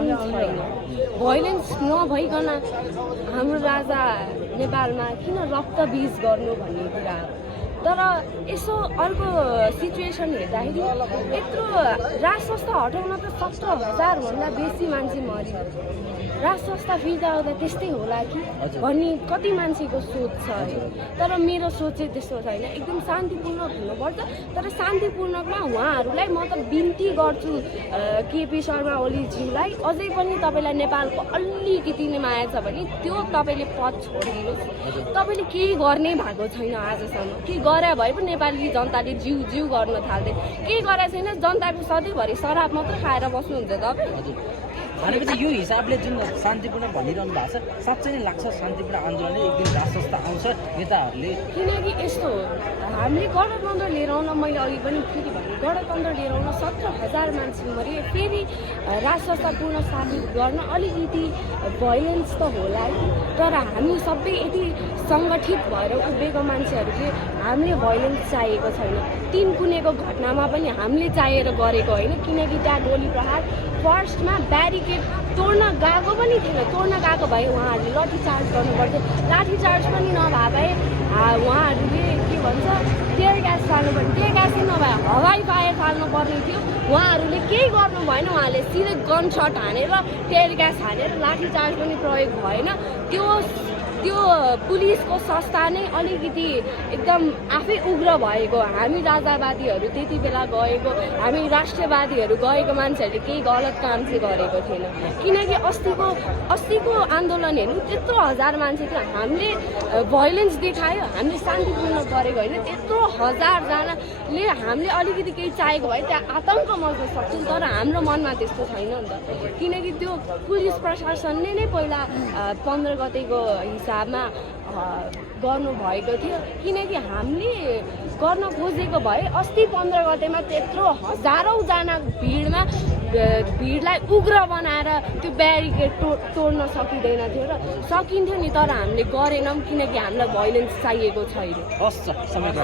पनि छैन। भाइलेन्स नभइकन हाम्रो राजा नेपालमा किन रक्तबीज गर्नु भन्ने कुरा हो। तर यसो अर्को सिचुएसन हेर्दाखेरि यत्रो राज संस्था हटाउन त 70,000 भन्दा बेसी मान्छे मर्यो। राज संस्था फिर्ता आउँदा त्यस्तै होला कि भन्ने कति मान्छेको सोच छ अरे। तर मेरो सोच चाहिँ त्यस्तो छैन, एकदम शान्तिपूर्ण हुनुपर्छ। तर शान्तिपूर्णमा उहाँहरूलाई म त बिन्ती गर्छु केपी शर्मा ओलीज्यूलाई, अझै पनि तपाईँलाई नेपालको अलिकति नै माया छ भने त्यो तपाईँले पद छोडिदिनुहोस्। तपाईँले केही गर्ने भएको छैन आजसम्म, के गरे भए पनि नेपाली जनताले जिउ गर्न थाल्थे, केही गरेको छैन। जनताको सधैँभरि शराब मात्रै खाएर बस्नुहुन्छ तपाईँ। भनेपछि यो हिसाबले जुन शान्तिपूर्ण भनिरहनु भएको छ, साँच्चै नै लाग्छ शान्तिपूर्ण आन्दोलन एक दिन राज संस्था आउँछ नेताहरूले? किनकि यस्तो हो, हामीले गणतन्त्र लिएर आउन, मैले अघि पनि फेरि भने गणतन्त्र लिएर आउन 70,000 मान्छे मऱ्यो। फेरि राज संस्था पुनः स्थापित गर्न अलिकति भाइलेन्स त होला है। तर हामी सबै यति सङ्गठित भएर उभिएको मान्छेहरूले हामीले भाइलेन्स चाहिएको छैन। तिनकुनेको घटनामा पनि हामीले चाहिएर गरेको होइन, किनकि त्यहाँ गोली प्रहार फर्स्टमा ब्यारिकेड तोड्न गएको पनि थिएन। तोड्न गएको भए उहाँहरूले लाठीचार्ज गर्नुपर्थ्यो। लाठीचार्ज पनि नभए भए उहाँहरूले के भन्छ टियर ग्यास फाल्नुपर्ने, टियर ग्यासै नभए हवाई फायर फाल्नुपर्ने थियो। उहाँहरूले केही गर्नु भएन, उहाँले सिधै गन सट हानेर टियर ग्यास हानेर लाठीचार्ज पनि प्रयोग भएन। त्यो पुलिसको संस्था नै अलिकति एकदम आफै उग्र भएको। हामी राजावादीहरू त्यति बेला गएको, हामी राष्ट्रवादीहरू गएको मान्छेहरूले केही गलत काम चाहिँ गरेको थिएन। किनकि अस्तिको आन्दोलन हेर्नु त्यत्रो हजार मान्छे थियो, हामीले भाइलेन्स देखायो, हामीले शान्तिपूर्ण गरेको होइन। त्यत्रो हजारजनाले हामीले अलिकति केही चाहेको भए त्यहाँ आतङ्क मच्न सक्छौँ। तर हाम्रो मनमा त्यस्तो छैन नि त, किनकि त्यो पुलिस प्रशासनले नै पहिला 15 गतेको हिसाबमा गर्नुभएको थियो। किनकि हामीले गर्न खोजेको भए अस्ति 15 गतेमा त्यत्रो हजारौँजना भिडलाई उग्र बनाएर त्यो ब्यारिकेड तोड्न सकिँदैन थियो र सकिन्थ्यो नि। तर हामीले गरेनौँ किनकि हामीलाई भाइलेन्स चाहिएको छैन। हस् समय